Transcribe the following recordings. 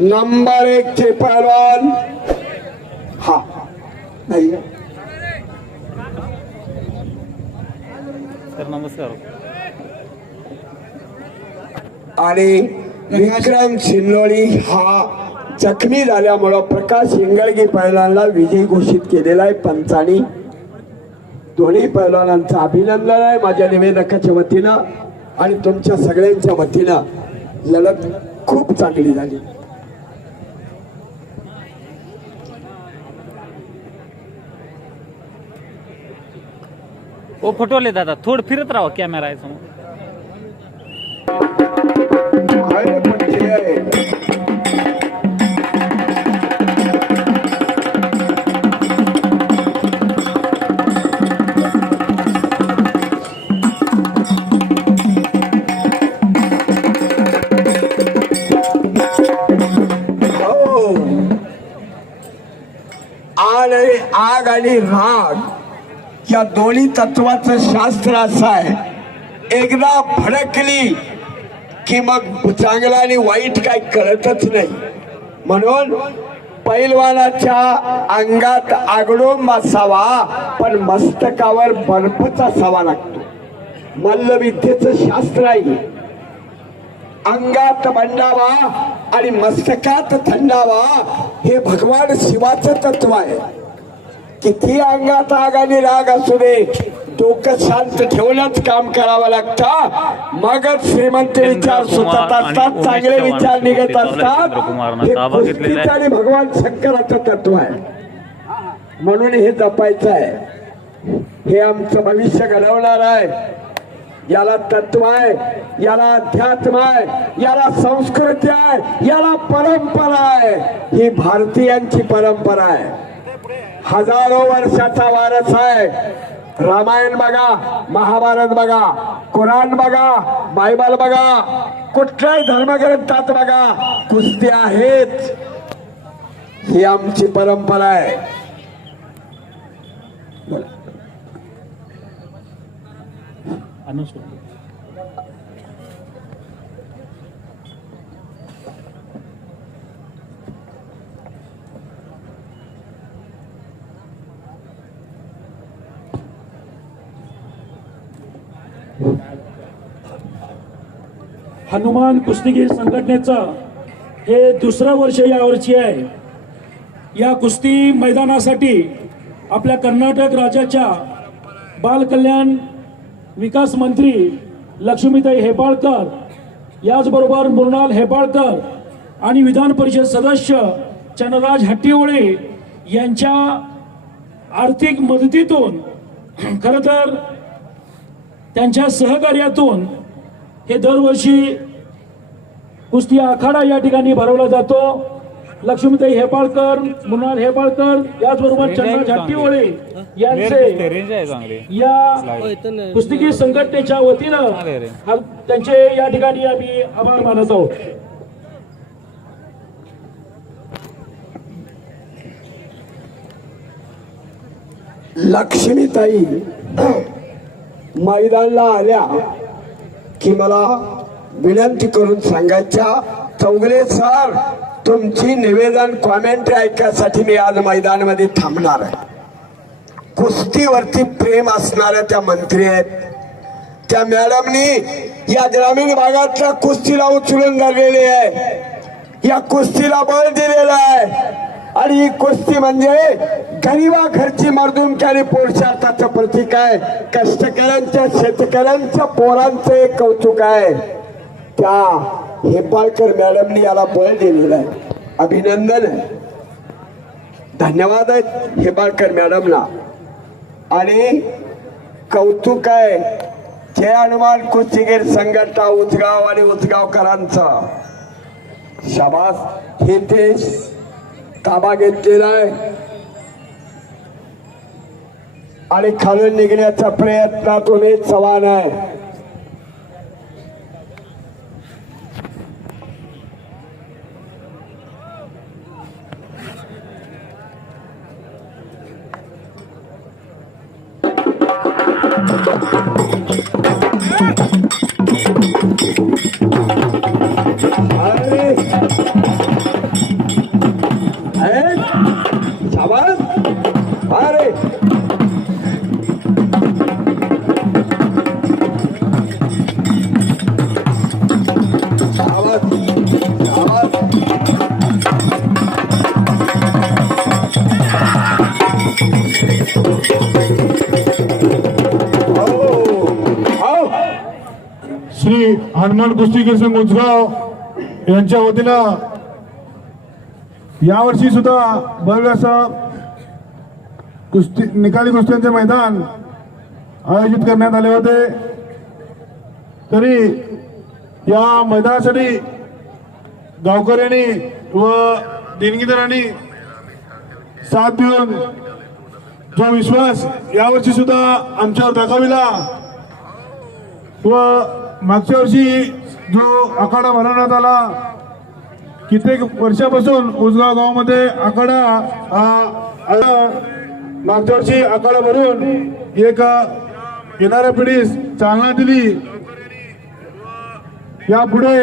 Number एक चे पहलवान। हा नाही। सर नमस्कार। आणि विक्रम शिंदोळी हा जखमी झाल्यामुळं प्रकाश इंगळगी पैलवानला विजयी घोषित केलेला आहे पंचानी. दोन्ही पैलवानांचं अभिनंदन आहे माझ्या निवेदकाच्या वतीनं आणि तुमच्या सगळ्यांच्या वतीनं. लढत खूप चांगली झाली. ओ फटवले दादा थोडं फिरत राहा कॅमेरा आहे समोर. हो. आग आग आणि राग या दोन्ही तत्वाचं शास्त्र असं आहे. एकदा भडकली की मग चांगला आणि वाईट काय कळतच नाही. म्हणून पैलवानाच्या अंगात आगडोंब असावा पण मस्तकावर बर्फच असावा लागतो. मल्लविद्येचं शास्त्र आहे. अंगात बंडावा आणि मस्तकात थंडावा हे भगवान शिवाचं तत्व आहे. किती अंगात आग आणि राग असू दे. डोकं शांत ठेवूनच काम करावं लागतं. मगच श्रीमंत विचार सुचत असतात चांगले विचार निघत असतात. आणि भगवान शंकराचं तत्व आहे. म्हणून हे जपायचं आहे. हे आमचं भविष्य घडवणार आहे. याला तत्व आहे याला अध्यात्म आहे याला संस्कृती आहे याला परंपरा आहे. ही भारतीयांची परंपरा आहे. हजारो वर्षाचा वारस आहे. रामायण बघा महाभारत बघा कुराण बघा बायबल बघा कुठल्याही धर्मग्रंथात बघा कुस्ती आहेत. ही आमची परंपरा आहे. अनुसूचित हनुमान कुस्तीगीर संघटनेचं हे दुसरं वर्ष यावर्षी आहे. या कुस्ती मैदानासाठी आपल्या कर्नाटक राज्याच्या बालकल्याण विकास मंत्री लक्ष्मीताई हेबाळकर याचबरोबर मृणाल हेबाळकर आणि विधान परिषद सदस्य चंद्रराज हट्टीवळे यांच्या आर्थिक मदतीतून खरं तर त्यांच्या सहकार्यातून हे दरवर्षी कुस्ती आखाडा या ठिकाणी भरवला जातो. लक्ष्मीताई हेपाळकर मृणाल हेपाळकर याचबरोबर चंद्र हट्टीहोळे यांचे रेंज आहे चांगली. या कुस्तीगीर संघटनेच्या वतीनं त्यांचे या ठिकाणी आम्ही आभार मानत आहोत. लक्ष्मीताई मैदानला आल्या की मला विनंती करून सांगायच्या चौगले सर तुमची निवेदन कॉमेंट्री ऐकण्यासाठी मी आज मैदानामध्ये थांबणार आहे. कुस्तीवरती प्रेम असणाऱ्या त्या मंत्री आहेत. त्या मॅडमनी या ग्रामीण भागातल्या कुस्तीला उचलून धरलेली आहे. या कुस्तीला बळ दिलेला आहे. आणि ही कुस्ती म्हणजे गरीबा घरची मर्दुमकी आणि पुरुषार्थाचं प्रतीक आहे. कष्टकऱ्यांच्या शेतकऱ्यांच्या पोरांचं एक कौतुक आहे. त्या हेपाळकर मॅडमनी याला बळ दिलेलं आहे. अभिनंदन. आहे धन्यवाद आहेत हेबाळकर मॅडमला. आणि कौतुक आहे. जय हनुमान कुस्तीगीर संघटना उजगाव आणि उचगावकरांचा शाबास. हे ते ताबा घेतलेला आहे. आणि खालून निघण्याच्या प्रयत्नातून हे चव्हाण आहे. अरे हनुमान कुस्तीगीर संघ उजगाव यांच्या वतीनं यावर्षी सुद्धा भव्य असं कुस्ती निकाली कुस्त्यांचे मैदान आयोजित करण्यात आले होते. तरी या मैदानासाठी गावकऱ्यांनी व देणगीदारांनी साथ देऊन जो विश्वास यावर्षी सुद्धा आमच्यावर दाखविला व मागच्या वर्षी जो आखाडा भरवण्यात आला कित्येक वर्षापासून उजगाव गावामध्ये आखाडा हा. मागच्या वर्षी आखाडा भरून एक येणाऱ्या पिढीस चालना दिली. यापुढे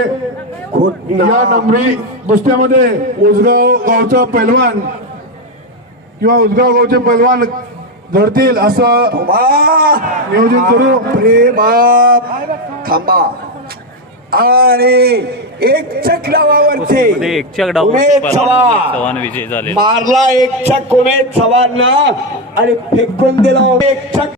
या नंबरी कुस्त्यामध्ये उजगाव गावचा पैलवान किंवा उजगाव गावचे पैलवान घडतील असं नियोजन करू. बाप. थांबा. आणि एक चक डावावरती एक चक डाव चव्हाण. विजय झाले मारला एक चक उमेद चव्हाण आणि फेकून दिला एक चक